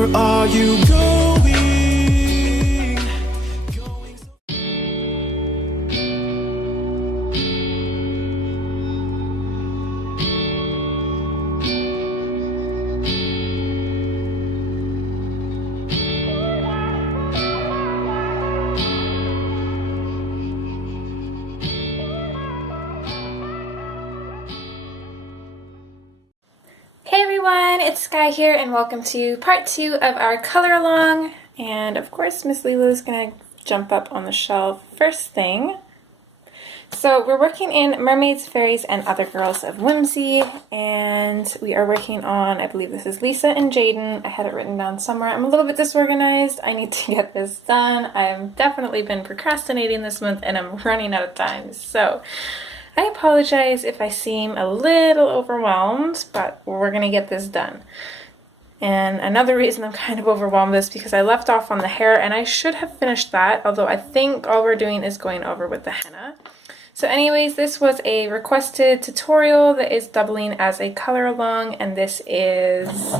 Where are you going? Hey everyone, it's Sky here and welcome to part 2 of our color along. And of course Miss Lila's gonna jump up on the shelf first thing. So we're working in Mermaids, Fairies, and Other Girls of Whimsy, and we are working on, I believe this is Lisa and Jaydon. I had it written down somewhere. I'm a little bit disorganized. I need to get this done. I've definitely been procrastinating this month and I'm running out of time. So I apologize if I seem a little overwhelmed, but we're gonna get this done. And another reason I'm kind of overwhelmed is because I left off on the hair and I should have finished that, although I think all we're doing is going over with the henna. So anyways, this was a requested tutorial that is doubling as a color along, and this is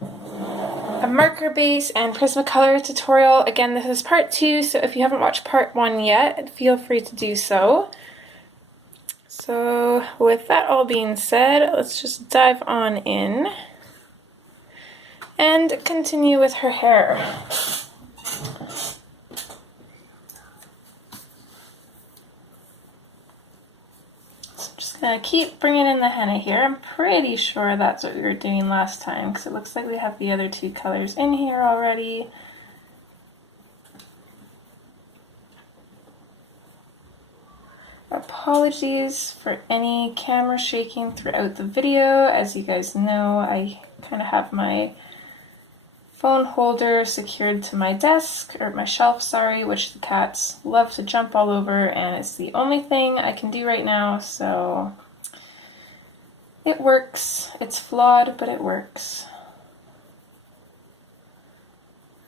a marker base and Prismacolor tutorial. Again, this is part 2, so if you haven't watched part 1 yet, feel free to do so. So with that all being said, let's just dive on in and continue with her hair. So I'm just gonna keep bringing in the henna here. I'm pretty sure that's what we were doing last time because it looks like we have the other 2 colors in here already. Apologies for any camera shaking throughout the video. As you guys know, I kind of have my phone holder secured to my desk, or my shelf, sorry, which the cats love to jump all over, and it's the only thing I can do right now, so it works. It's flawed, but it works.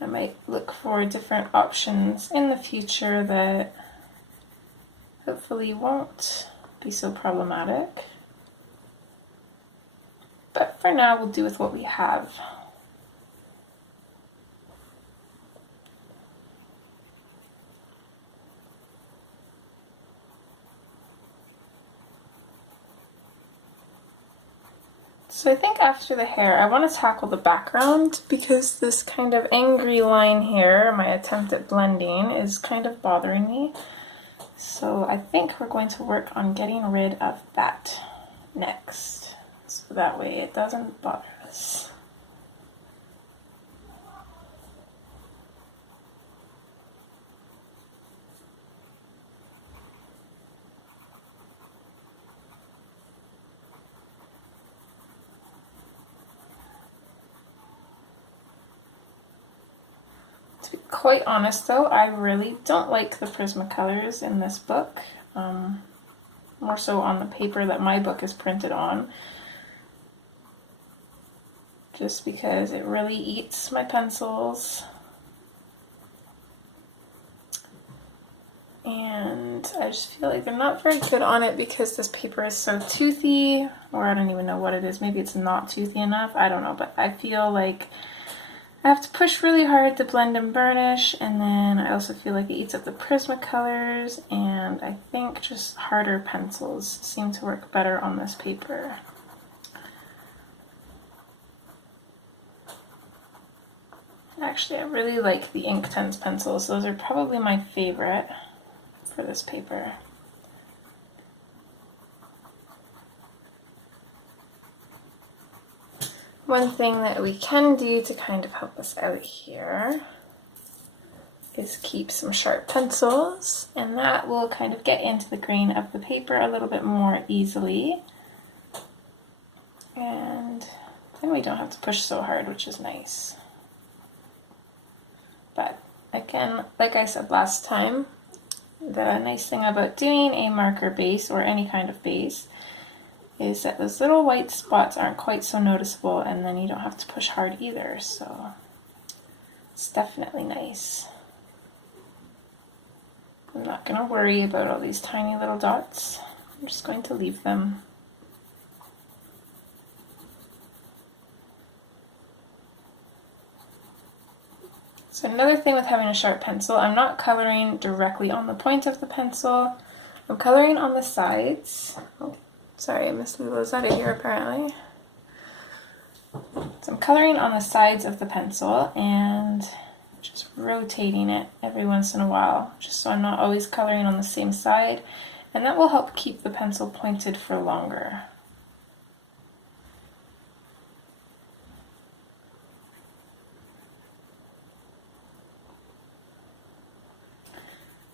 I might look for different options in the future that hopefully won't be so problematic. But for now, we'll do with what we have. So I think after the hair, I want to tackle the background because this kind of angry line here, my attempt at blending, is kind of bothering me. So I think we're going to work on getting rid of that next, so that way it doesn't bother us. To be quite honest though, I really don't like the Prismacolors in this book, more so on the paper that my book is printed on, just because it really eats my pencils, and I just feel like they're not very good on it because this paper is so toothy, or I don't even know what it is, maybe it's not toothy enough, I don't know, but I feel like I have to push really hard to blend and burnish, and then I also feel like it eats up the Prismacolors, and I think just harder pencils seem to work better on this paper. Actually, I really like the Inktense pencils. Those are probably my favorite for this paper. One thing that we can do to kind of help us out here is keep some sharp pencils, and that will kind of get into the grain of the paper a little bit more easily. And then we don't have to push so hard, which is nice. But again, like I said last time, the nice thing about doing a marker base or any kind of base is that those little white spots aren't quite so noticeable, and then you don't have to push hard either, so it's definitely nice. I'm not going to worry about all these tiny little dots. I'm just going to leave them. So another thing with having a sharp pencil, I'm not coloring directly on the point of the pencil. I'm coloring on the sides. Oh, sorry, Miss Lulu's out of here apparently. So I'm coloring on the sides of the pencil and just rotating it every once in a while, just so I'm not always coloring on the same side, and that will help keep the pencil pointed for longer.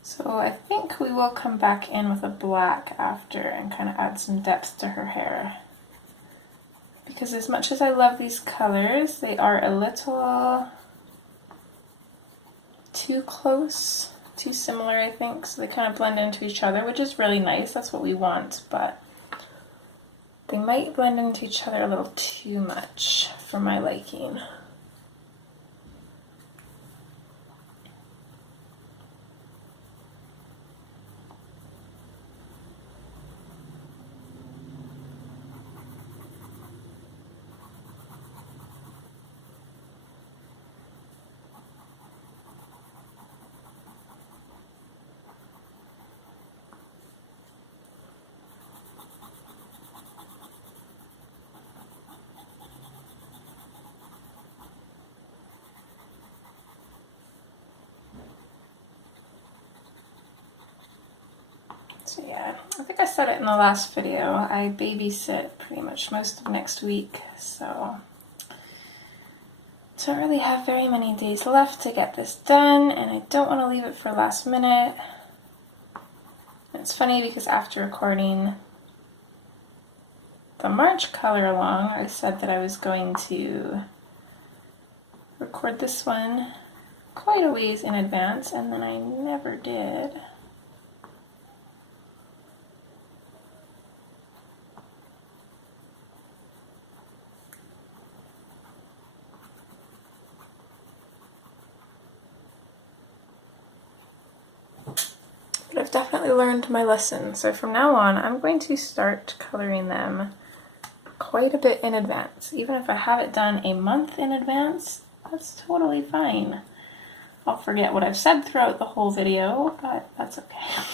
So I think we will come back in with a black after and kind of add some depth to her hair. Because as much as I love these colors, they are a little too close, too similar I think, so they kind of blend into each other, which is really nice, that's what we want, but they might blend into each other a little too much for my liking. So yeah, I think I said it in the last video, I babysit pretty much most of next week, so don't really have very many days left to get this done, and I don't want to leave it for last minute. And it's funny because after recording the March color along, I said that I was going to record this one quite a ways in advance, and then I never did. But I've definitely learned my lesson, so from now on I'm going to start coloring them quite a bit in advance. Even if I have it done a month in advance, that's totally fine. I'll forget what I've said throughout the whole video, but that's okay.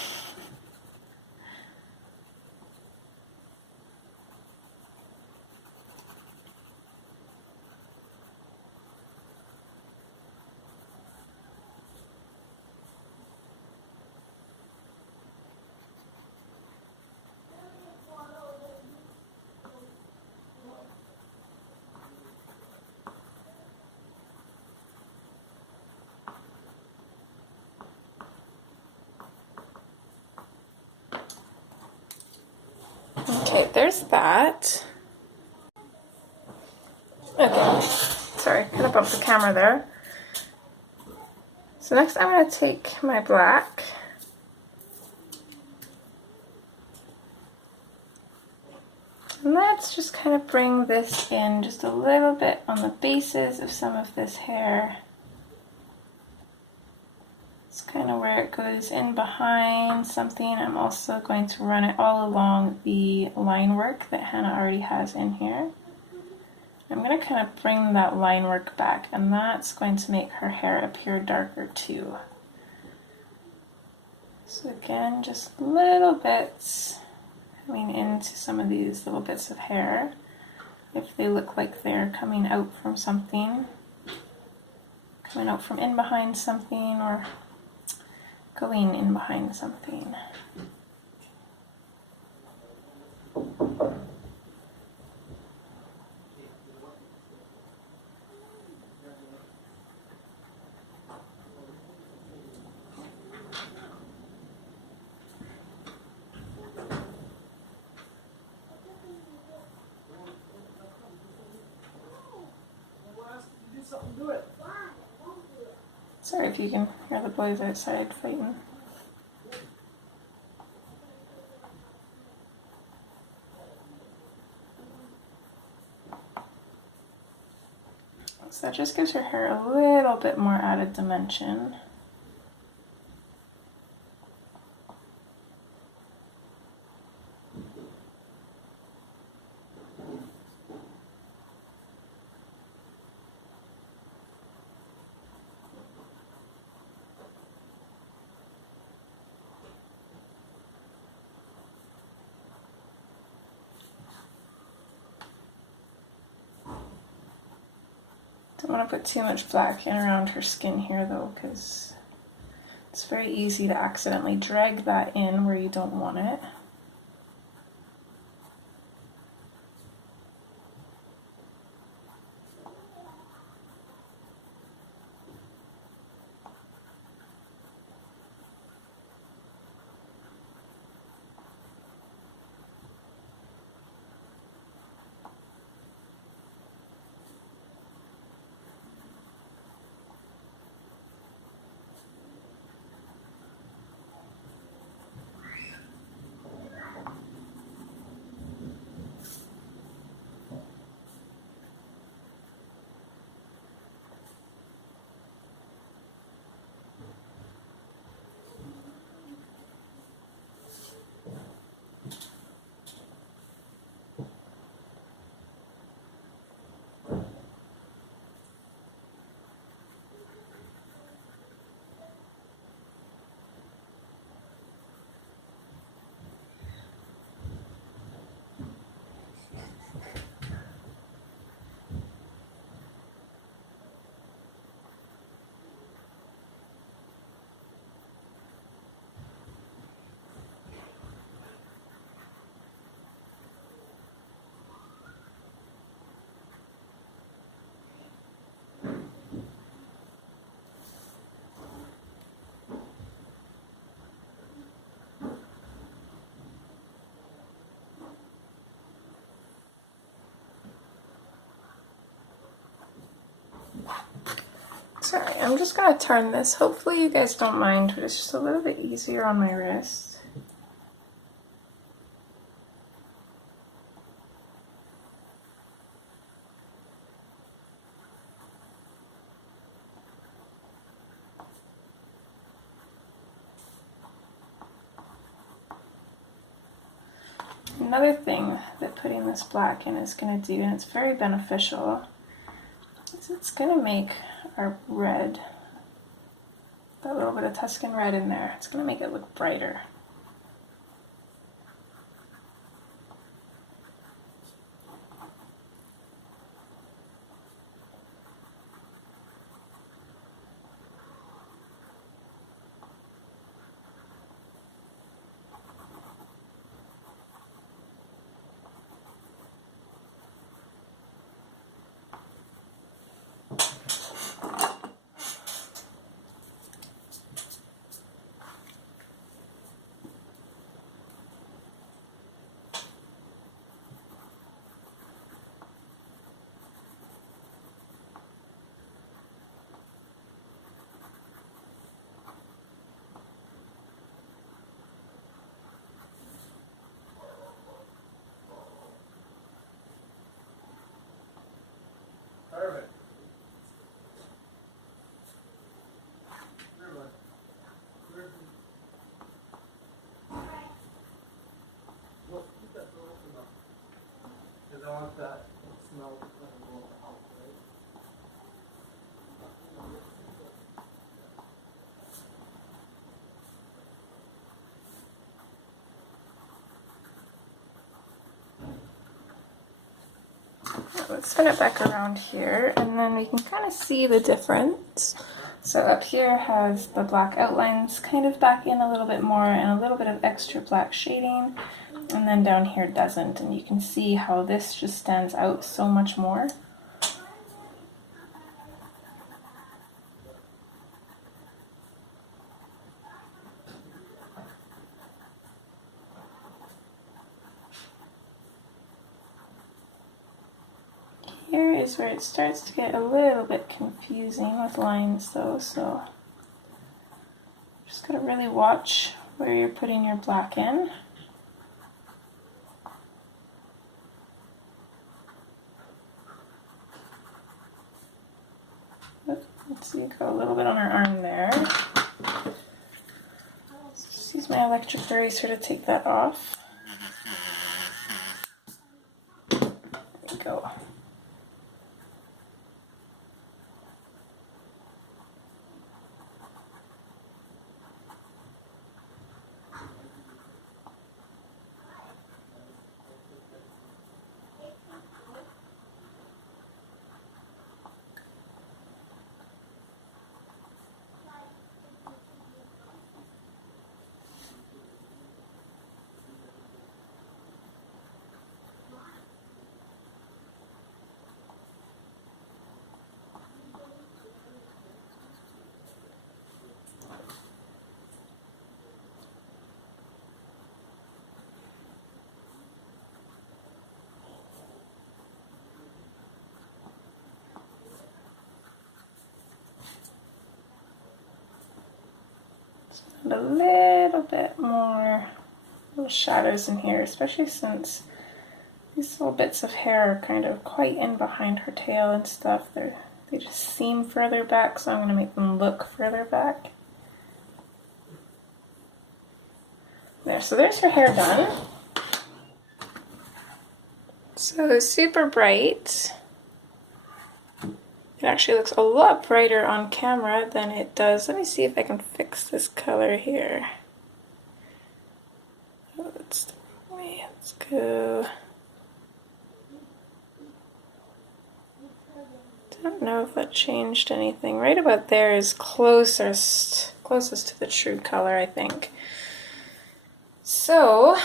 Okay, there's that. Okay, sorry, kind of bumped the camera there. So next I'm going to take my black and let's just kind of bring this in just a little bit on the bases of some of this hair. It's kind of where it goes in behind something. I'm also going to run it all along the line work that Hannah already has in here. I'm going to kind of bring that line work back, and that's going to make her hair appear darker too. So again, just little bits coming into some of these little bits of hair. If they look like they're coming out from something, coming out from in behind something, or going in behind something. Sorry if you can hear the boys outside fighting. So that just gives her hair a little bit more added dimension. Don't want to put too much black in around her skin here though, because it's very easy to accidentally drag that in where you don't want it. Sorry, I'm just going to turn this. Hopefully you guys don't mind, but it's just a little bit easier on my wrist. Another thing that putting this black in is going to do, and it's very beneficial, is it's going to make our red, that little bit of Tuscan red in there, it's going to make it look brighter. Perfect. Well, keep that door open up. Because I want that smell to kind of go out, right? Let's spin it back around here, and then we can kind of see the difference. So up here has the black outlines kind of back in a little bit more and a little bit of extra black shading, and then down here doesn't, and you can see how this just stands out so much more. Here is where it starts to get a little bit confusing with lines though, so just gotta really watch where you're putting your black in. Let's see, got a little bit on her arm there. Just use my electric eraser to take that off. There we go. and a little bit more little shadows in here, especially since these little bits of hair are kind of quite in behind her tail and stuff. They just seem further back, so I'm going to make them look further back. There, so there's her hair done. So super bright. It actually looks a lot brighter on camera than it does. Let me see if I can fix this color here. Oh, that's the wrong way. Let's go. Don't know if that changed anything. Right about there is closest to the true color, I think. So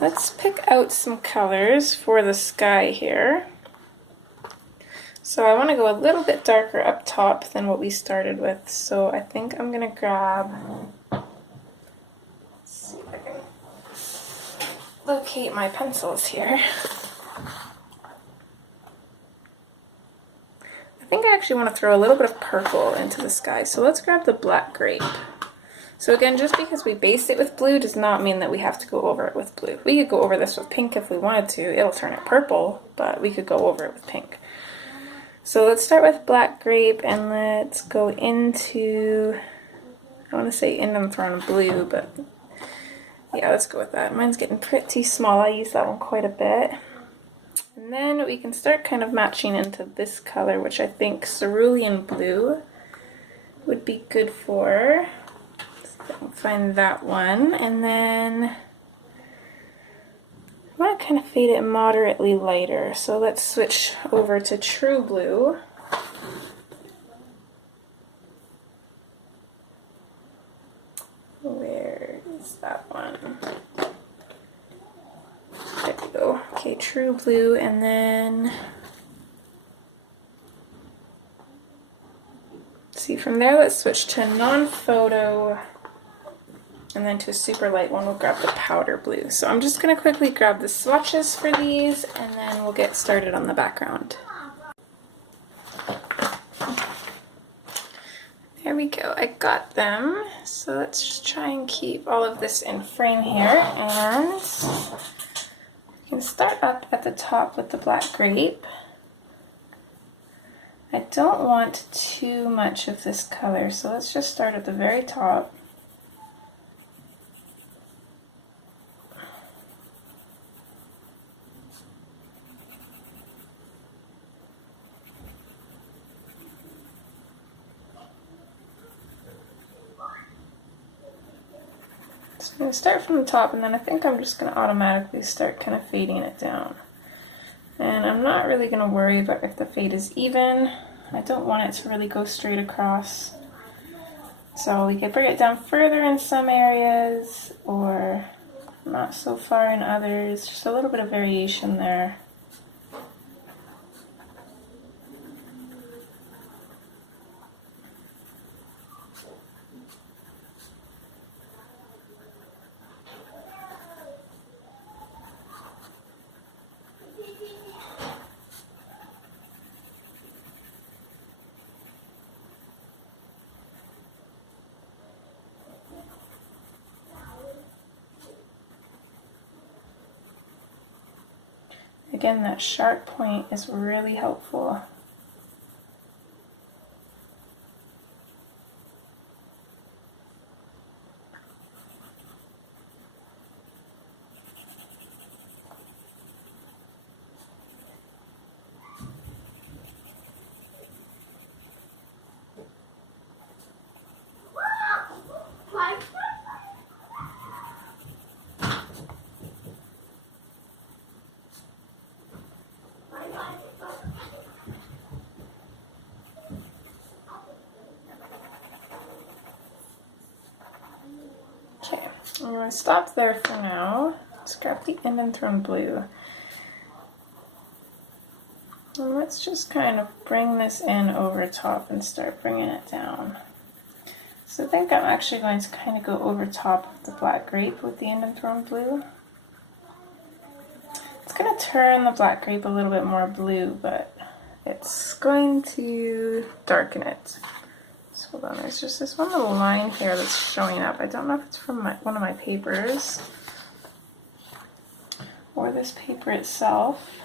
let's pick out some colors for the sky here. So I want to go a little bit darker up top than what we started with. So I think I'm going to grab, let's see if I can locate my pencils here. I think I actually want to throw a little bit of purple into the sky. So let's grab the black grape. So again, just because we based it with blue does not mean that we have to go over it with blue. We could go over this with pink if we wanted to. It'll turn it purple, but we could go over it with pink. So let's start with black grape and let's go into, I want to say Indian Throne blue, but yeah, let's go with that. Mine's getting pretty small. I use that one quite a bit. And then we can start kind of matching into this color, which I think cerulean blue would be good for. So I can find that one. And then I want to kind of fade it moderately lighter, so let's switch over to true blue. Where is that one? There we go. Okay, true blue, and then see from there, let's switch to non-photo. And then to a super light one, we'll grab the powder blue. So I'm just going to quickly grab the swatches for these, and then we'll get started on the background. There we go, I got them. So let's just try and keep all of this in frame here. And you can start up at the top with the black grape. I don't want too much of this color, so let's just start at the very top. I'm going to start from the top, and then I think I'm just going to automatically start kind of fading it down. And I'm not really going to worry about if the fade is even. I don't want it to really go straight across. So we could bring it down further in some areas, or not so far in others. Just a little bit of variation there. Again, that sharp point is really helpful. I'm going to stop there for now. Let's grab the Indian Throne blue. And let's just kind of bring this in over top and start bringing it down. So I think I'm actually going to kind of go over top of the black grape with the Indian Throne blue. It's going to turn the black grape a little bit more blue, but it's going to darken it. So Hold on, there's just this one little line here that's showing up. I don't know if it's from one of my papers or this paper itself.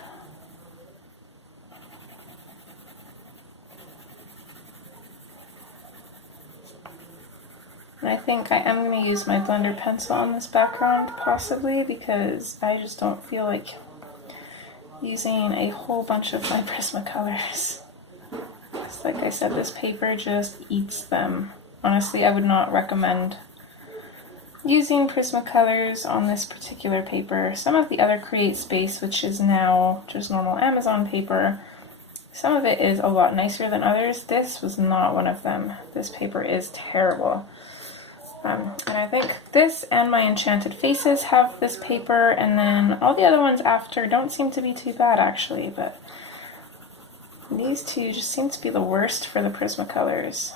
And I think I am going to use my blender pencil on this background, possibly, because I just don't feel like using a whole bunch of my Prismacolors. Just like I said, this paper just eats them. Honestly, I would not recommend using Prismacolors on this particular paper. Some of the other Create Space, which is now just normal Amazon paper, some of it is a lot nicer than others. This was not one of them. This paper is terrible. And I think this and my Enchanted Faces have this paper, and then all the other ones after don't seem to be too bad actually, but these two just seem to be the worst for the Prismacolors.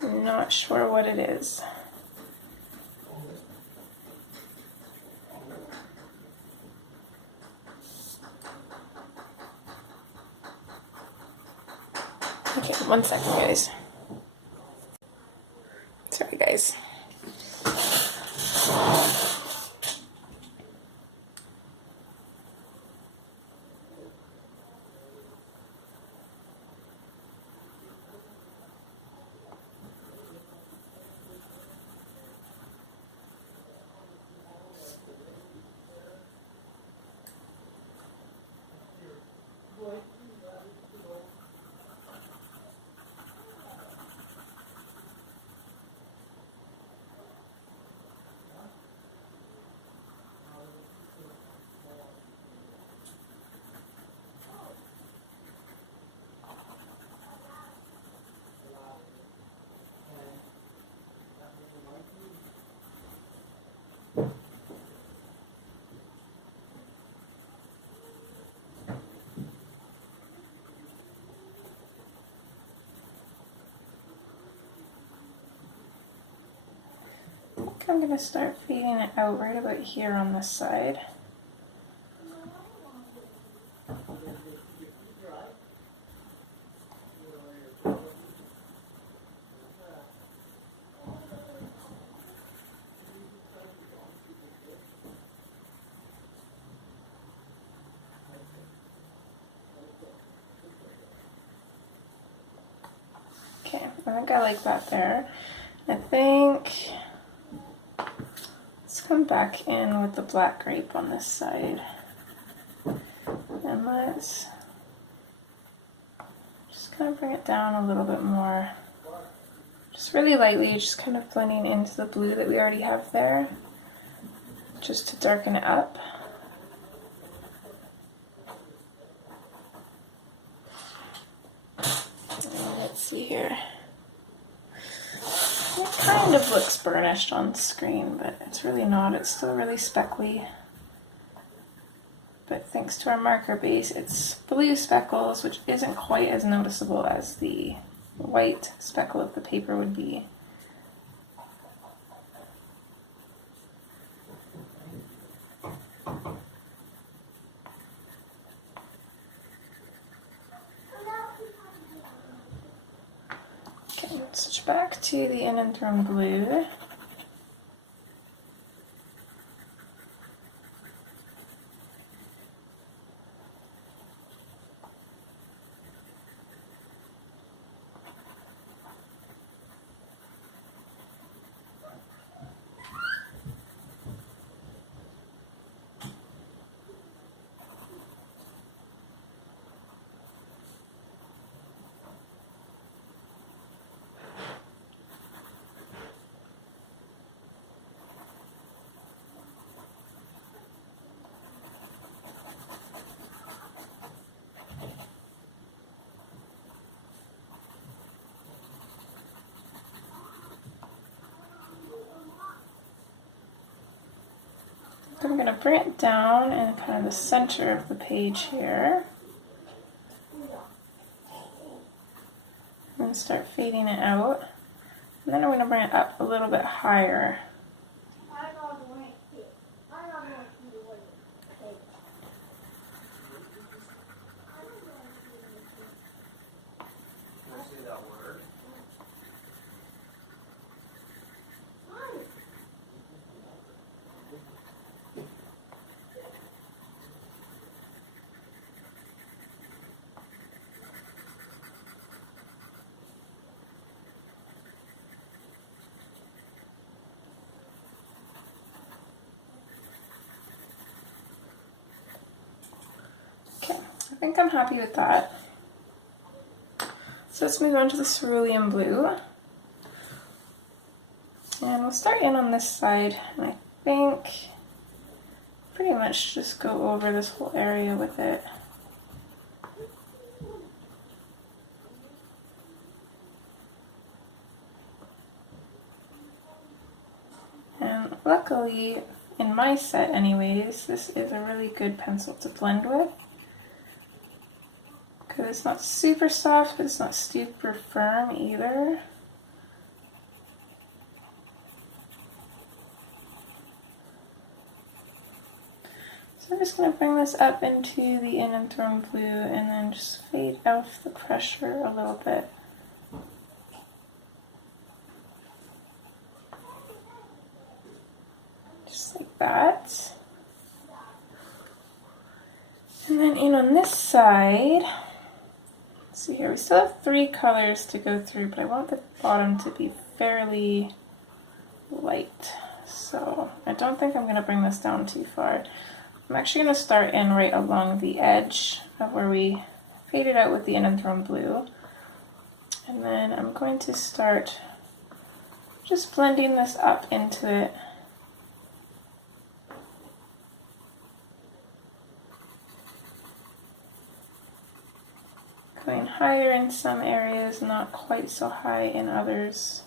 I'm not sure what it is. Okay, 1 second, guys. Sorry, guys. I'm going to start fading it out right about here on this side. Okay, I think I like that there. I think let's come back in with the black grape on this side. And let's just kind of bring it down a little bit more. Just really lightly, just kind of blending into the blue that we already have there, just to darken it up. And let's see here. It kind of looks burnished on screen, but it's really not. It's still really speckly. But thanks to our marker base, it's blue speckles, which isn't quite as noticeable as the white speckle of the paper would be. Okay, let's switch back to the Inenthrone blue. I'm going to bring it down in kind of the center of the page here. And start fading it out. And then I'm going to bring it up a little bit higher. I think I'm happy with that. So let's move on to the cerulean blue. And we'll start in on this side, and I think pretty much just go over this whole area with it. And luckily, in my set anyways, this is a really good pencil to blend with. Because it's not super soft, but it's not super firm either. So I'm just going to bring this up into the in and thrown blue and then just fade off the pressure a little bit. Just like that. And then in on this side, let's see here, we still have 3 colors to go through, but I want the bottom to be fairly light. So I don't think I'm going to bring this down too far. I'm actually going to start in right along the edge of where we faded out with the in and thrown blue. And then I'm going to start just blending this up into it. Going higher in some areas, not quite so high in others.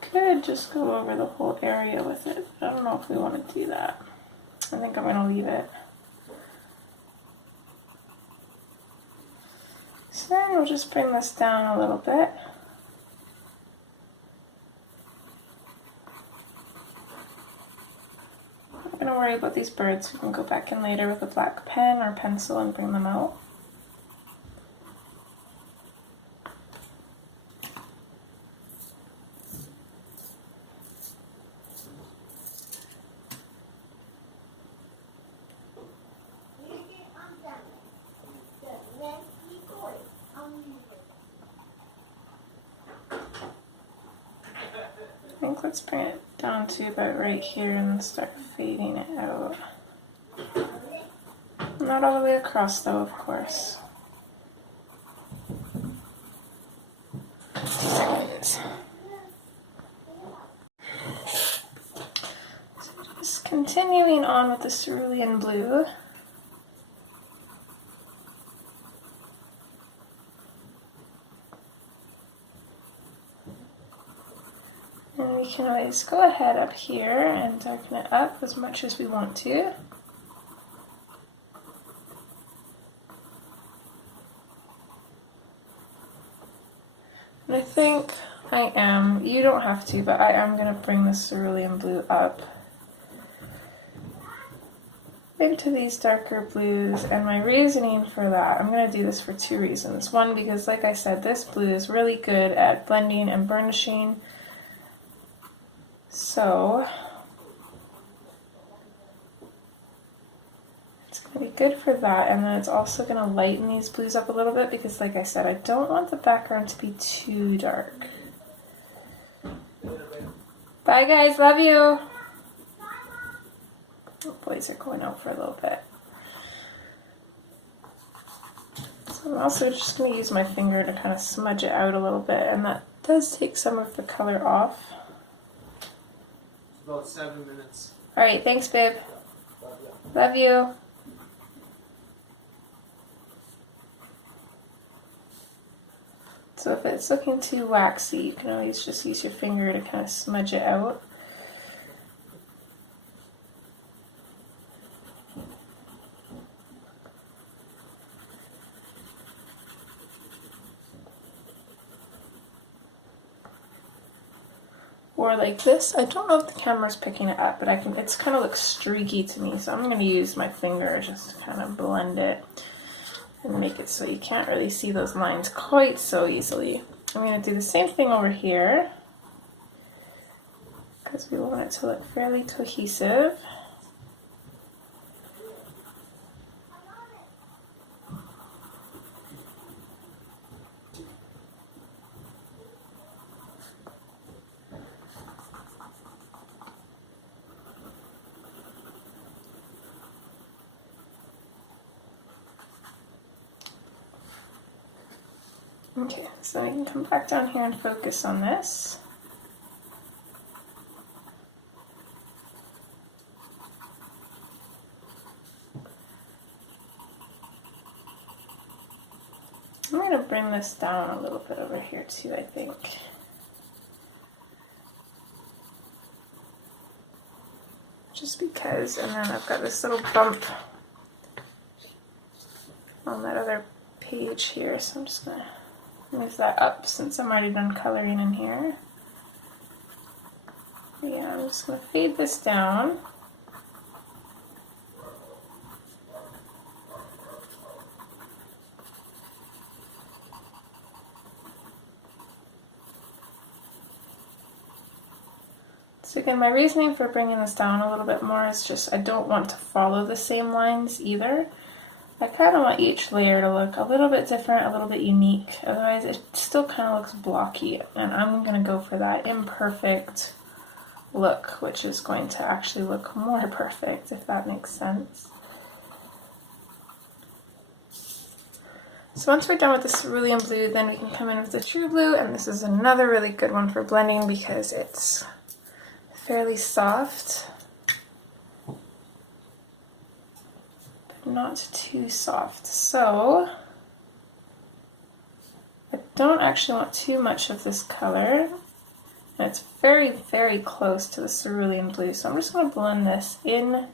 Could just go over the whole area with it, but I don't know if we want to do that. I think I'm going to leave it. So then we'll just bring this down a little bit. I'm not going to worry about these birds. We can go back in later with a black pen or pencil and bring them out. I think let's bring it down to about right here and then start fading it out. Not all the way across though, of course. 2 seconds. So just continuing on with the cerulean blue. And we can always go ahead up here and darken it up as much as we want to. And I think I am, you don't have to, but I am going to bring the cerulean blue up into these darker blues, and my reasoning for that, I'm going to do this for 2 reasons. One, because like I said, this blue is really good at blending and burnishing. So it's going to be good for that, and then it's also going to lighten these blues up a little bit because like I said, I don't want the background to be too dark. Bye guys, love you! The boys are going out for a little bit. So I'm also just going to use my finger to kind of smudge it out a little bit, and that does take some of the color off. About 7 minutes. Alright, thanks babe. Love you. So if it's looking too waxy, you can always just use your finger to kind of smudge it out. Or like this. I don't know if the camera's picking it up, but it's kind of looks streaky to me, so I'm going to use my finger just to kind of blend it and make it so you can't really see those lines quite so easily. I'm going to do the same thing over here because we want it to look fairly cohesive. Okay, so we can come back down here and focus on this. I'm going to bring this down a little bit over here too, I think. Just because, and then I've got this little bump on that other page here, so I'm just going to move that up since I'm already done coloring in here. Yeah, I'm just going to fade this down. So again, my reasoning for bringing this down a little bit more is just I don't want to follow the same lines either. I kind of want each layer to look a little bit different, a little bit unique. Otherwise, it still kind of looks blocky. And I'm going to go for that imperfect look, which is going to actually look more perfect, if that makes sense. So once we're done with the cerulean blue, then we can come in with the true blue. And this is another really good one for blending because it's fairly soft, but not too soft. So I don't actually want too much of this color, and it's very, very close to the cerulean blue. So I'm just going to blend this in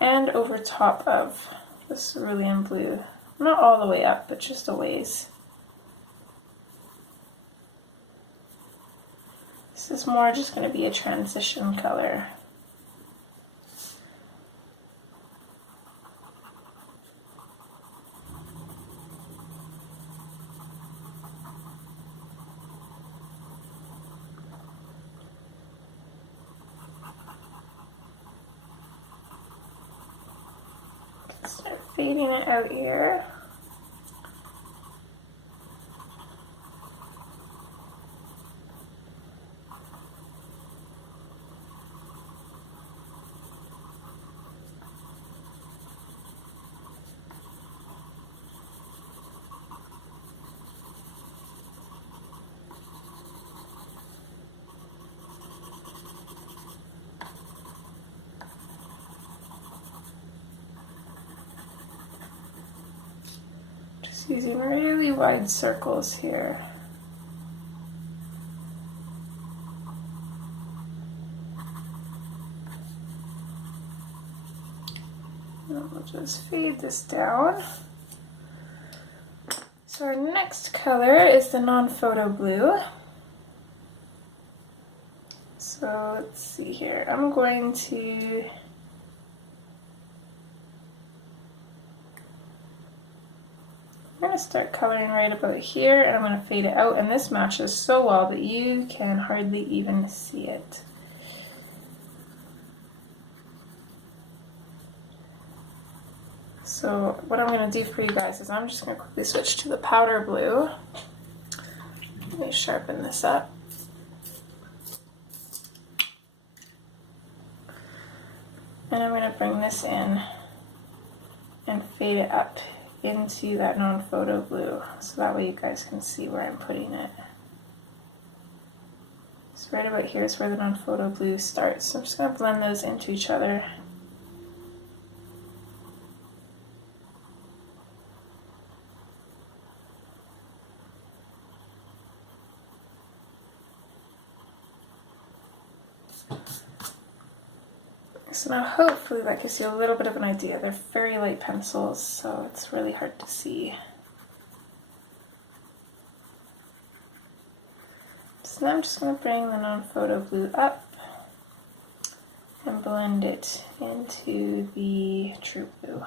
and over top of the cerulean blue. Not all the way up, but just a ways. This is more just going to be a transition color. Start fading it out here. Using really wide circles here. And we'll just fade this down. So our next color is the non-photo blue. So let's see here. I'm going to start coloring right about here, and I'm going to fade it out, and this matches so well that you can hardly even see it. So what I'm going to do for you guys is I'm just going to quickly switch to the powder blue. Let me sharpen this up. And I'm going to bring this in and fade it up into that non-photo blue, so that way you guys can see where I'm putting it. So right about here is where the non-photo blue starts. So I'm just going to blend those into each other. So now hopefully that gives you a little bit of an idea. They're very light pencils, so it's really hard to see. So now I'm just going to bring the non-photo blue up and blend it into the true blue.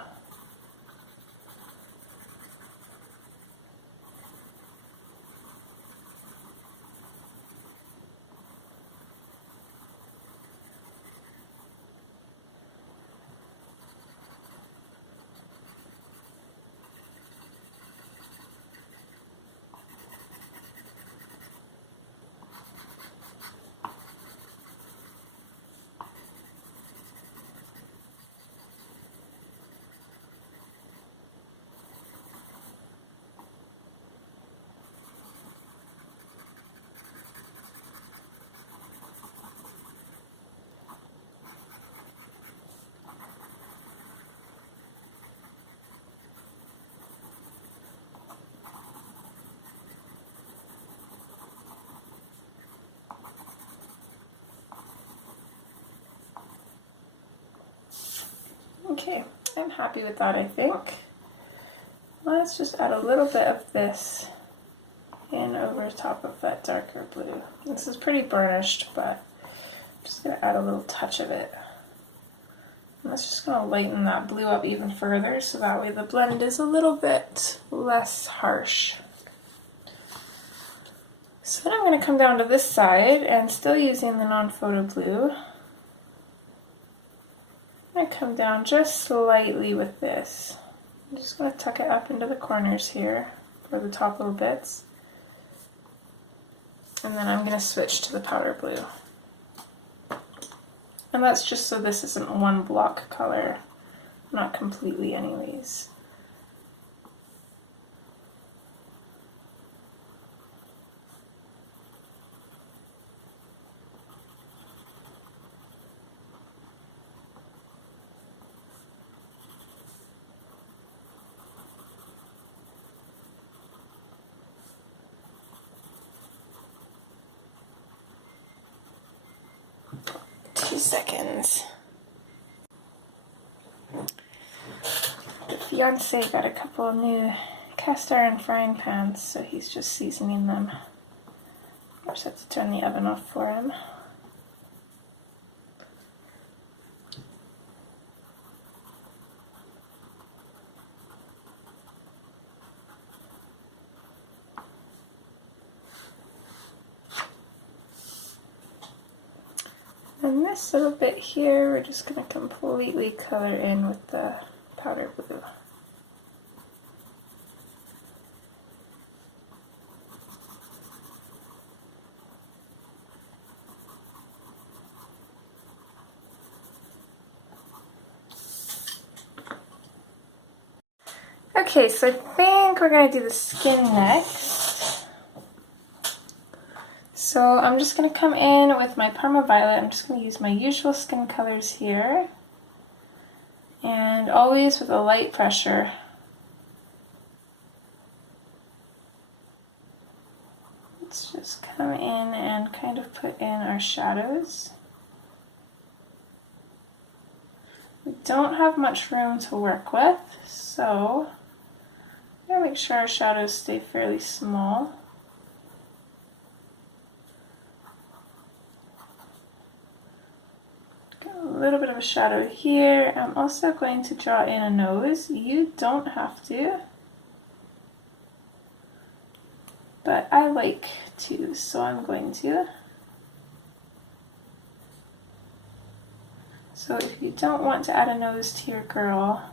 Okay, I'm happy with that, I think. Let's just add a little bit of this in over top of that darker blue. This is pretty burnished, but I'm just going to add a little touch of it. And that's just going to lighten that blue up even further, so that way the blend is a little bit less harsh. So then I'm going to come down to this side, and still using the non-photo blue, I'm going to come down just slightly with this. I'm just going to tuck it up into the corners here for the top little bits. And then I'm going to switch to the powder blue. And that's just so this isn't one block color, not completely anyways. Seconds. The fiance got a couple of new cast iron frying pans, so he's just seasoning them. I just have to turn the oven off for him. And this little bit here, we're just going to completely color in with the powder blue. Okay, so I think we're going to do the skin next. So I'm just going to come in with my Parma Violet. I'm just going to use my usual skin colors here. And always with a light pressure. Let's just come in and kind of put in our shadows. We don't have much room to work with, so I'm going to make sure our shadows stay fairly small. A little bit of a shadow here. I'm also going to draw in a nose. You don't have to, but I like to, so I'm going to. So if you don't want to add a nose to your girl,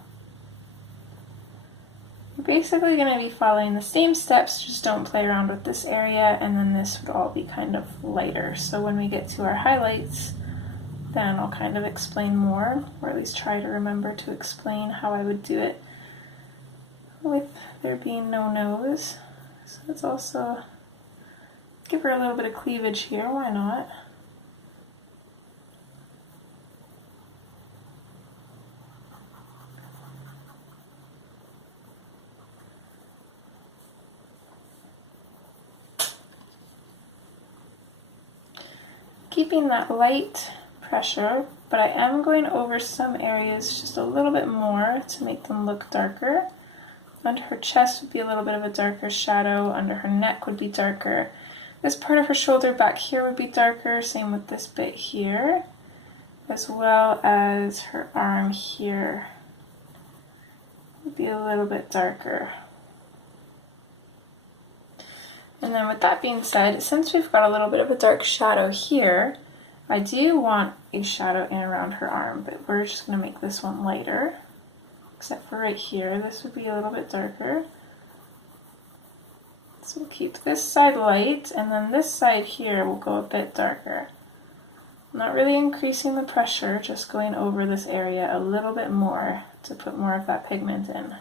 you're basically going to be following the same steps, just don't play around with this area, and then this would all be kind of lighter. So when we get to our highlights, then I'll kind of explain more, or at least try to remember to explain how I would do it with there being no nose. So let's also give her a little bit of cleavage here, why not? Keeping that light pressure, but I am going over some areas just a little bit more to make them look darker. Under her chest would be a little bit of a darker shadow, under her neck would be darker. This part of her shoulder back here would be darker, same with this bit here, as well as her arm here would be a little bit darker. And then with that being said, since we've got a little bit of a dark shadow here, I do want a shadow in around her arm, but we're just going to make this one lighter. Except for right here, this would be a little bit darker. So we'll keep this side light, and then this side here will go a bit darker. Not really increasing the pressure, just going over this area a little bit more to put more of that pigment in.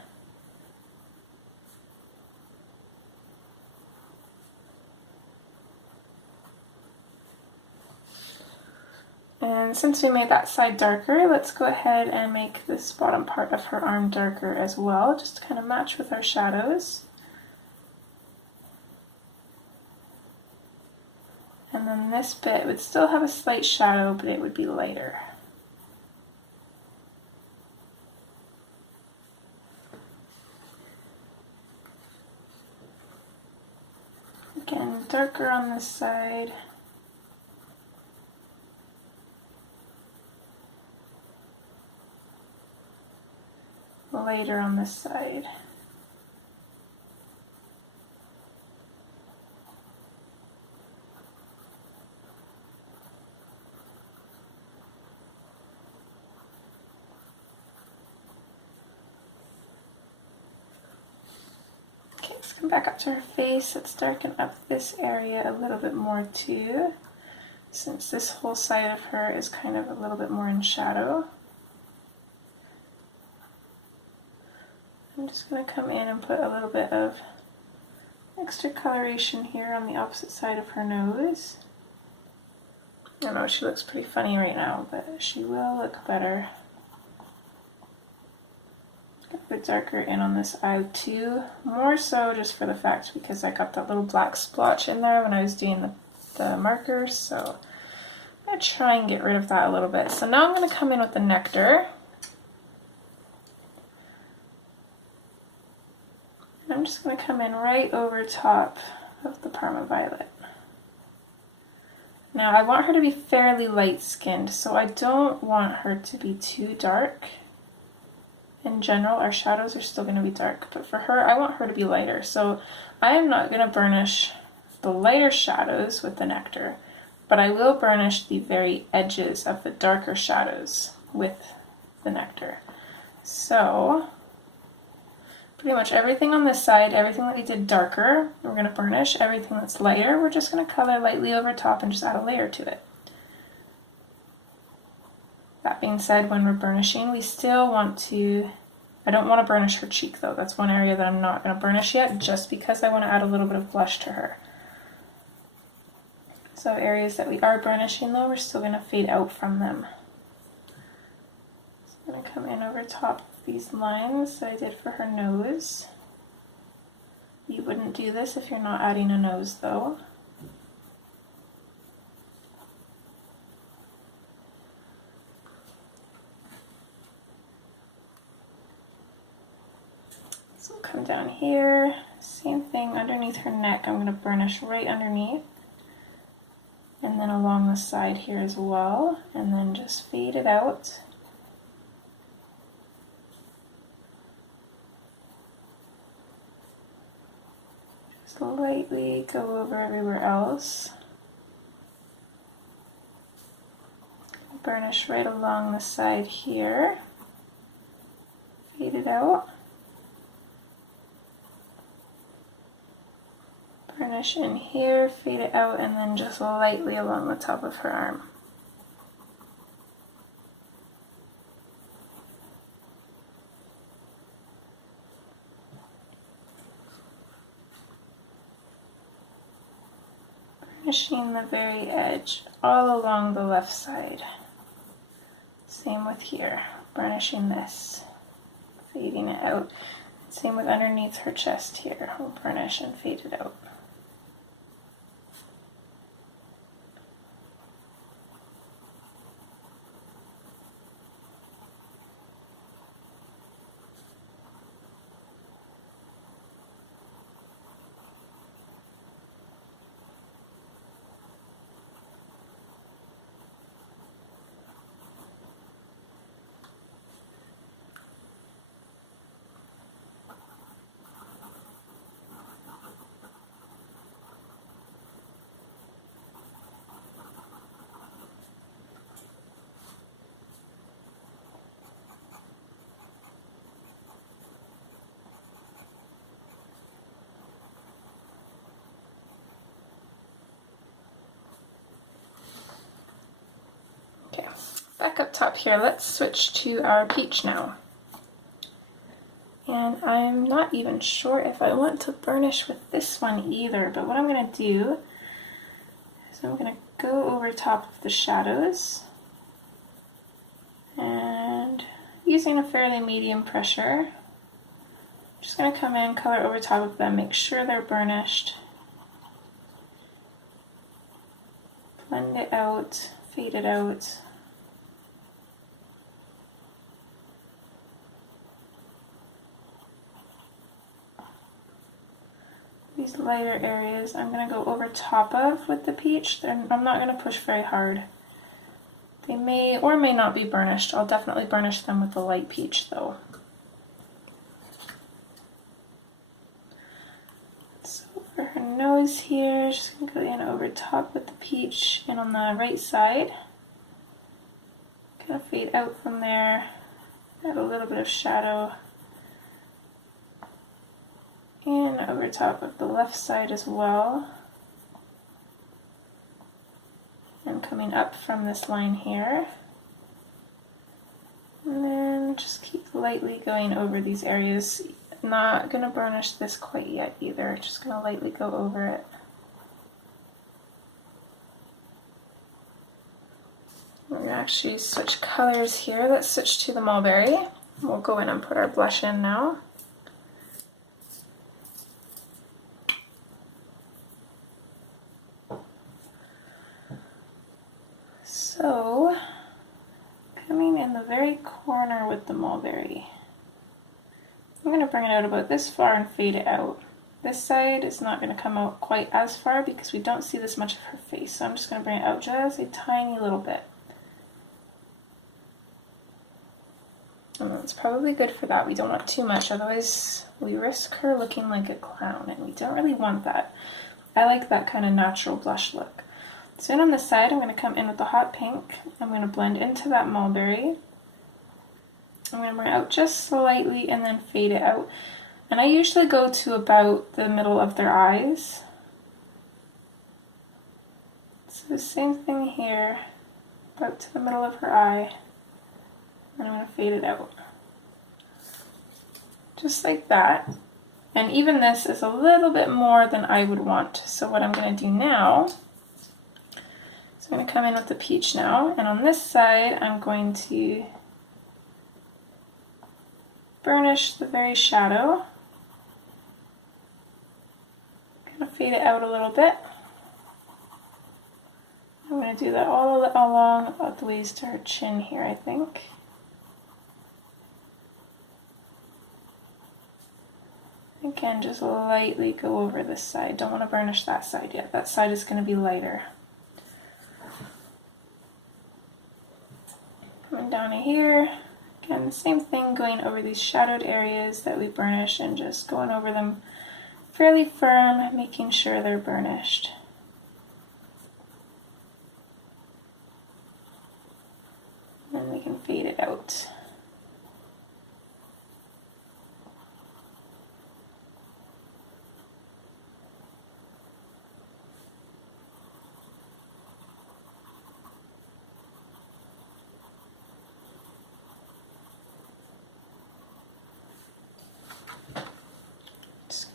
And since we made that side darker, let's go ahead and make this bottom part of her arm darker as well, just to kind of match with our shadows. And then this bit would still have a slight shadow, but it would be lighter. darker on this side. Lighter on this side. Okay, let's come back up to her face. Let's darken up this area a little bit more too, since this whole side of her is kind of a little bit more in shadow. I'm just going to come in and put a little bit of extra coloration here on the opposite side of her nose. I know she looks pretty funny right now, but she will look better. A bit darker in on this eye too, more so just for the fact because I got that little black splotch in there when I was doing the markers, so I'm going to try and get rid of that a little bit. So now I'm going to come in with the nectar. I'm just going to come in right over top of the Parma Violet. Now I want her to be fairly light skinned, so I don't want her to be too dark. In general, our shadows are still going to be dark, but for her, I want her to be lighter. So I am not going to burnish the lighter shadows with the nectar, but I will burnish the very edges of the darker shadows with the nectar. So pretty much everything on this side, everything that we did darker, we're going to burnish. Everything that's lighter, we're just going to color lightly over top and just add a layer to it. That being said, when we're burnishing, we still want to, I don't want to burnish her cheek though. That's one area that I'm not going to burnish yet, just because I want to add a little bit of blush to her. So areas that we are burnishing though, we're still going to fade out from them. So I'm going to come in over top these lines that I did for her nose. You wouldn't do this if you're not adding a nose though. So we'll come down here, same thing underneath her neck. I'm going to burnish right underneath, and then along the side here as well, and then just fade it out. Lightly go over everywhere else. Burnish right along the side here. Fade it out. Burnish in here, fade it out, and then just lightly along the top of her arm. Burnishing the very edge all along the left side. Same with here, burnishing this, fading it out. Same with underneath her chest here, we'll burnish and fade it out. Okay, back up top here, let's switch to our peach now. And I'm not even sure if I want to burnish with this one either, but what I'm going to do is I'm going to go over top of the shadows and using a fairly medium pressure, I'm just going to come in, color over top of them, make sure they're burnished, blend it out, fade it out. these lighter areas I'm going to go over top of with the peach. I'm not going to push very hard. They may or may not be burnished. I'll definitely burnish them with the light peach though. So for her nose here, just going to go in over top with the peach and on the right side. Kind of fade out from there, add a little bit of shadow. And over top of the left side as well. And coming up from this line here. And then just keep lightly going over these areas. Not going to burnish this quite yet either, just going to lightly go over it. We're going to actually switch colors here. Let's switch to the mulberry. We'll go in and put our blush in now. So, coming in the very corner with the mulberry, I'm going to bring it out about this far and fade it out. This side is not going to come out quite as far because we don't see this much of her face, so I'm just going to bring it out just a tiny little bit. And that's probably good for that. We don't want too much, otherwise we risk her looking like a clown, and we don't really want that. I like that kind of natural blush look. So on this side, I'm going to come in with the hot pink. I'm going to blend into that mulberry. I'm going to bring it out just slightly and then fade it out. And I usually go to about the middle of their eyes. So the same thing here, about to the middle of her eye. And I'm going to fade it out. Just like that. And even this is a little bit more than I would want. So what I'm going to do now, I'm going to come in with the peach now, and on this side I'm going to burnish the very shadow. Kind of fade it out a little bit. I'm going to do that all along about the ways to her chin here, I think. Again, just lightly go over this side. Don't want to burnish that side yet. That side is going to be lighter. Coming down to here, again the same thing, going over these shadowed areas that we burnish and just going over them fairly firm, making sure they're burnished. And then we can fade it out.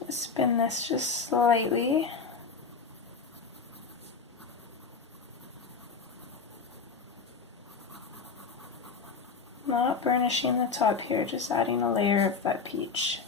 Spin this just slightly. Not burnishing the top here, just adding a layer of that peach.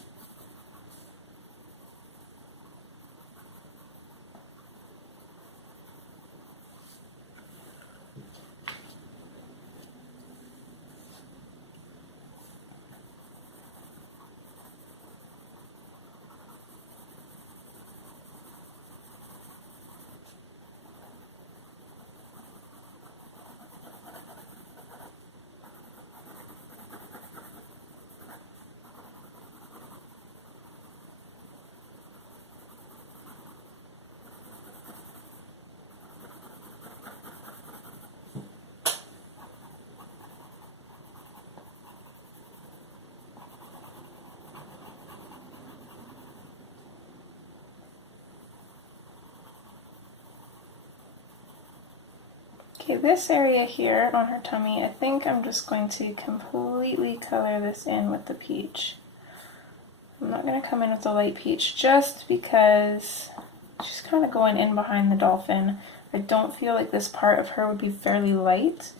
Okay, this area here on her tummy, I think I'm just going to completely color this in with the peach. I'm not going to come in with the light peach just because she's kind of going in behind the dolphin. I don't feel like this part of her would be fairly light.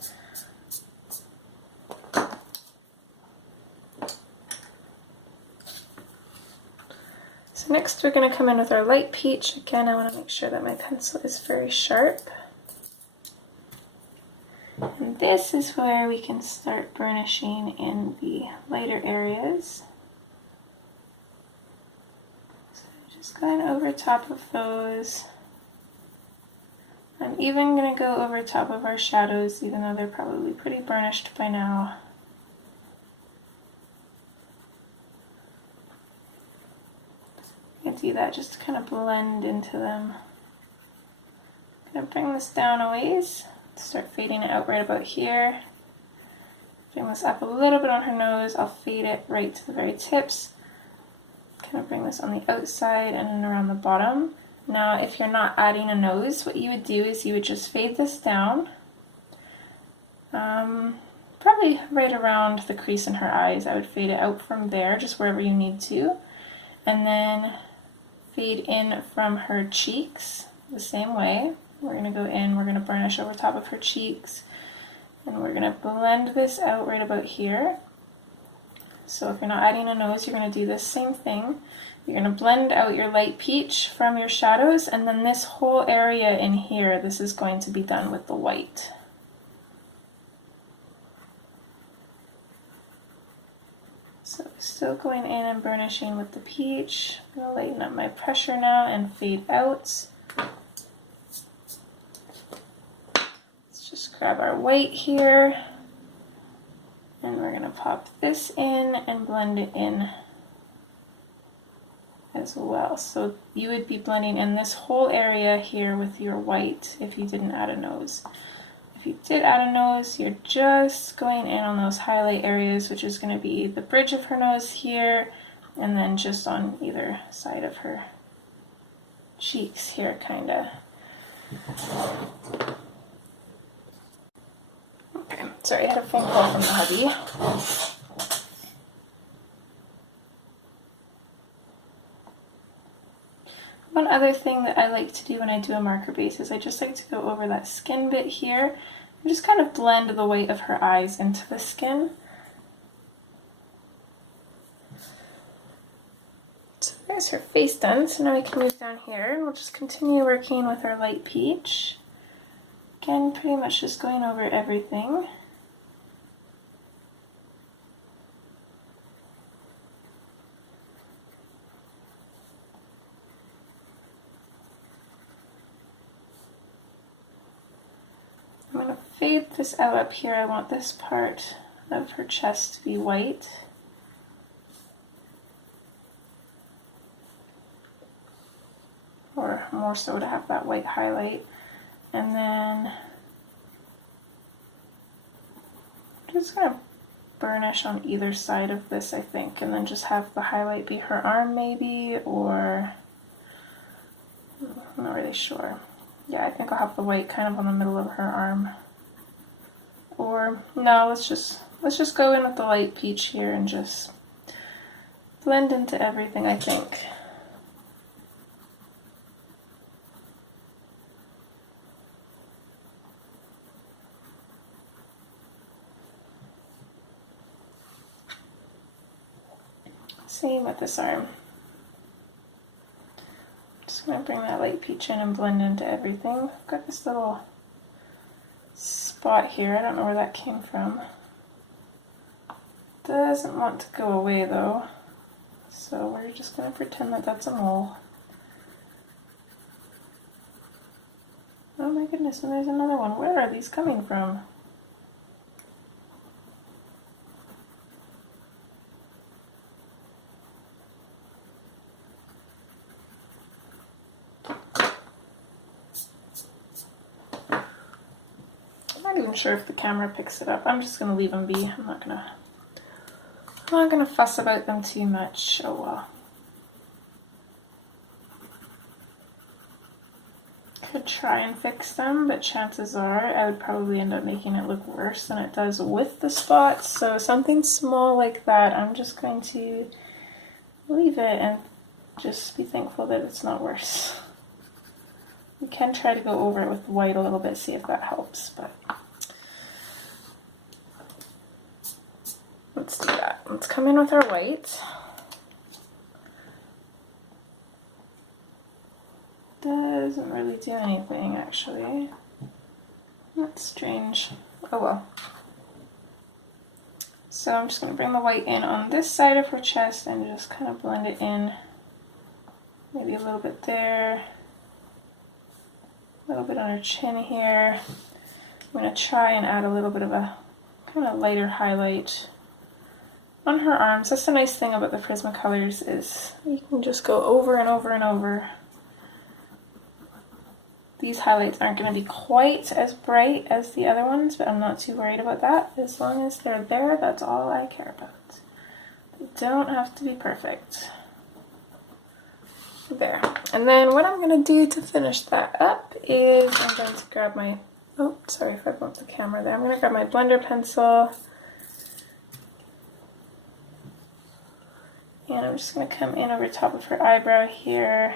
So next we're going to come in with our light peach. Again, I want to make sure that my pencil is very sharp. And this is where we can start burnishing in the lighter areas. So Just going over top of those. I'm even going to go over top of our shadows, even though they're probably pretty burnished by now. I do that just to kind of blend into them. I'm going to bring this down a ways, start fading it out right about here. Bring this up a little bit on her nose, I'll fade it right to the very tips. Kind of bring this on the outside and then around the bottom. Now if you're not adding a nose, what you would do is you would just fade this down. Probably right around the crease in her eyes. I would fade it out from there, just wherever you need to. And then fade in from her cheeks the same way. We're going to go in, we're going to burnish over top of her cheeks. And we're going to blend this out right about here. So if you're not adding a nose, you're going to do this same thing. You're going to blend out your light peach from your shadows, and then this whole area in here, this is going to be done with the white. So still going in and burnishing with the peach. I'm going to lighten up my pressure now and fade out. Let's just grab our white here. And we're going to pop this in and blend it in as well. So you would be blending in this whole area here with your white if you didn't add a nose. If you did add a nose, you're just going in on those highlight areas, which is going to be the bridge of her nose here, and then just on either side of her cheeks here, kind of. Okay, sorry, I had a phone call from the hubby. One other thing that I like to do when I do a marker base is I just like to go over that skin bit here and just kind of blend the white of her eyes into the skin. So there's her face done, so now we can move down here and we'll just continue working with our light peach. Again, pretty much just going over everything. I'm going to fade this out up here. I want this part of her chest to be white. Or more so to have that white highlight. And then I'm just going to burnish on either side of this, I think, and then just have the highlight be her arm maybe, or I'm not really sure. Yeah, I think I'll have the white kind of on the middle of her arm. Or no, let's just go in with the light peach here and just blend into everything, I think. Same with this arm. Just going to bring that light peach in and blend into everything. I've got this little spot here. I don't know where that came from. Doesn't want to go away though. So we're just going to pretend that that's a mole. Oh my goodness, and there's another one. Where are these coming from? I'm not even sure if the camera picks it up. I'm just going to leave them be. I'm not going to fuss about them too much. Oh well. Could try and fix them, but chances are I would probably end up making it look worse than it does with the spots. So something small like that, I'm just going to leave it and just be thankful that it's not worse. You can try to go over it with white a little bit, see if that helps, but let's do that. Let's come in with our white. Doesn't really do anything, actually. That's strange. Oh well. So I'm just going to bring the white in on this side of her chest and just kind of blend it in maybe a little bit there, a little bit on her chin here. I'm going to try and add a little bit of a kind of lighter highlight on her arms. That's the nice thing about the Prismacolors is you can just go over and over and over. These highlights aren't going to be quite as bright as the other ones, but I'm not too worried about that. As long as they're there, that's all I care about. They don't have to be perfect. There. And then what I'm going to do to finish that up is I'm going to grab my, oh, sorry if I bumped the camera there. I'm going to grab my blender pencil. And I'm just going to come in over top of her eyebrow here.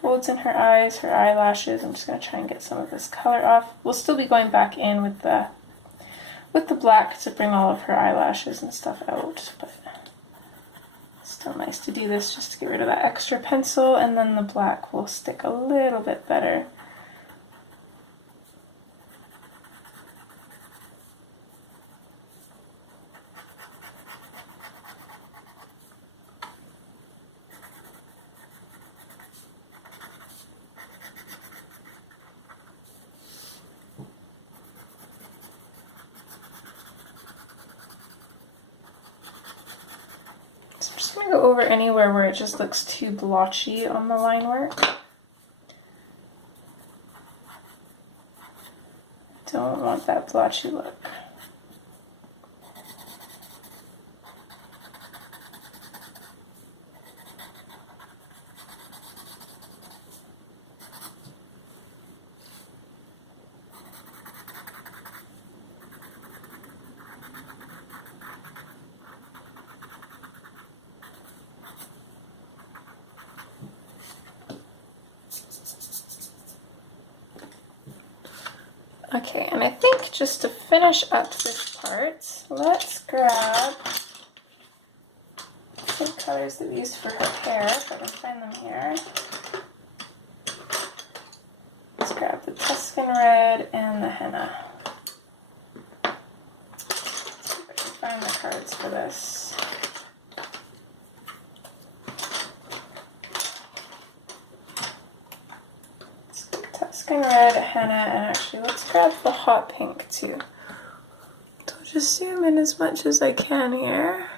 Folds in her eyes, her eyelashes. I'm just going to try and get some of this color off. We'll still be going back in with the black to bring all of her eyelashes and stuff out, but it's still nice to do this just to get rid of that extra pencil, and then the black will stick a little bit better. I'm going to go over anywhere where it just looks too blotchy on the line work. Don't want that blotchy look. Okay, and I think just to finish up this part, let's grab the colors that we used for her hair, if I can find them here. Let's grab the Tuscan Red and the Henna. Let's see if I can find the cards for this. Red, Henna, and actually let's grab the hot pink too. So I'll just zoom in as much as I can here.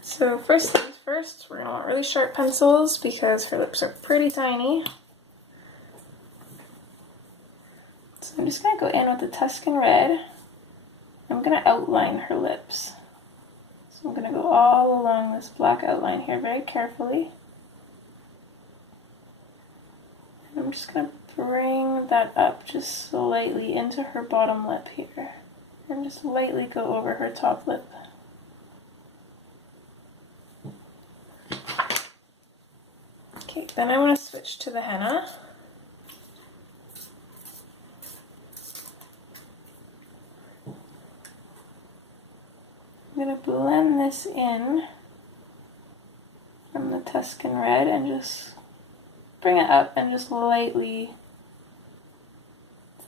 So first things first, we're going to want really sharp pencils because her lips are pretty tiny. So I'm just going to go in with the Tuscan Red. I'm going to outline her lips. I'm going to go all along this black outline here very carefully. And I'm just going to bring that up just slightly into her bottom lip here. And just lightly go over her top lip. Okay, then I want to switch to the henna. I'm going to blend this in from the Tuscan Red and just bring it up and just lightly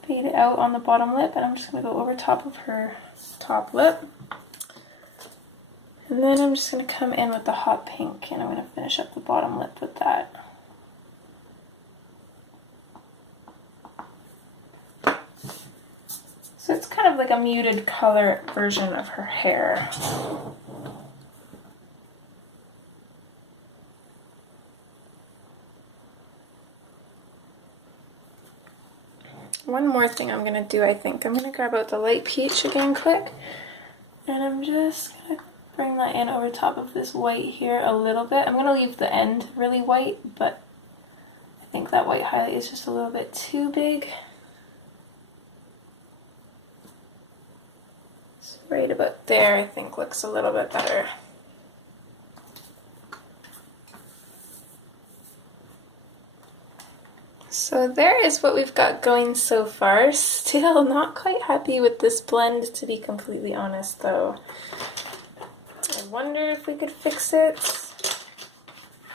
fade it out on the bottom lip, and I'm just going to go over top of her top lip. And then I'm just going to come in with the hot pink and I'm going to finish up the bottom lip with that. So it's kind of like a muted color version of her hair. One more thing I'm going to do, I think. I'm going to grab out the light peach again quick. And I'm just going to bring that in over top of this white here a little bit. I'm going to leave the end really white, but I think that white highlight is just a little bit too big. Right about there, I think, looks a little bit better. So there is what we've got going so far. Still not quite happy with this blend, to be completely honest, though. I wonder if we could fix it.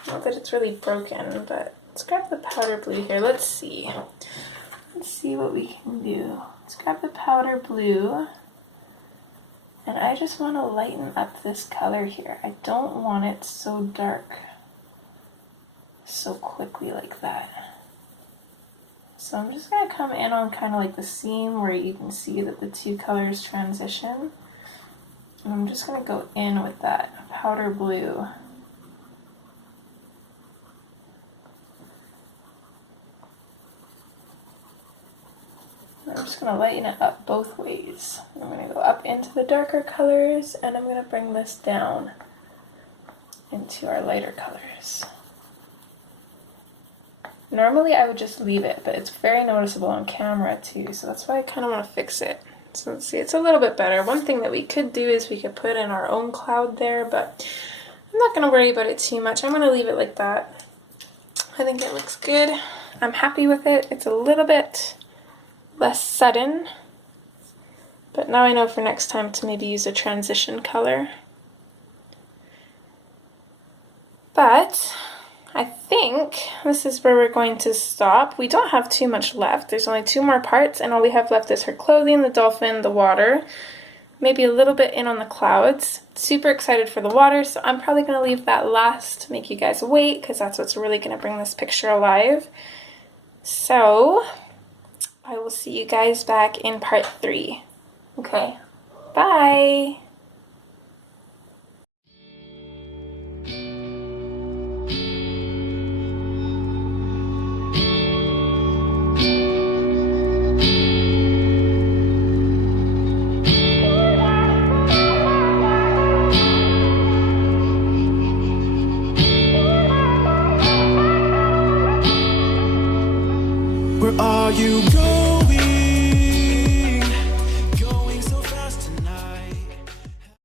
Not that it's really broken, but let's grab the powder blue here. Let's see. Let's see what we can do. Let's grab the powder blue. And I just want to lighten up this color here. I don't want it so dark so quickly like that. So I'm just going to come in on kind of like the seam where you can see that the two colors transition. And I'm just going to go in with that powder blue. I'm just going to lighten it up both ways. I'm going to go up into the darker colors, and I'm going to bring this down into our lighter colors. Normally I would just leave it, but it's very noticeable on camera too, so that's why I kind of want to fix it. So let's see, it's a little bit better. One thing that we could do is we could put in our own cloud there, but I'm not going to worry about it too much. I'm going to leave it like that. I think it looks good. I'm happy with it. It's a little bit less sudden, but now I know for next time to maybe use a transition color. But I think this is where we're going to stop. We don't have too much left. There's only 2 more parts, and all we have left is her clothing, the dolphin, the water, maybe a little bit in on the clouds. Super excited for the water, so I'm probably going to leave that last to make you guys wait, because that's what's really going to bring this picture alive. So I will see you guys back in part 3. Okay, bye!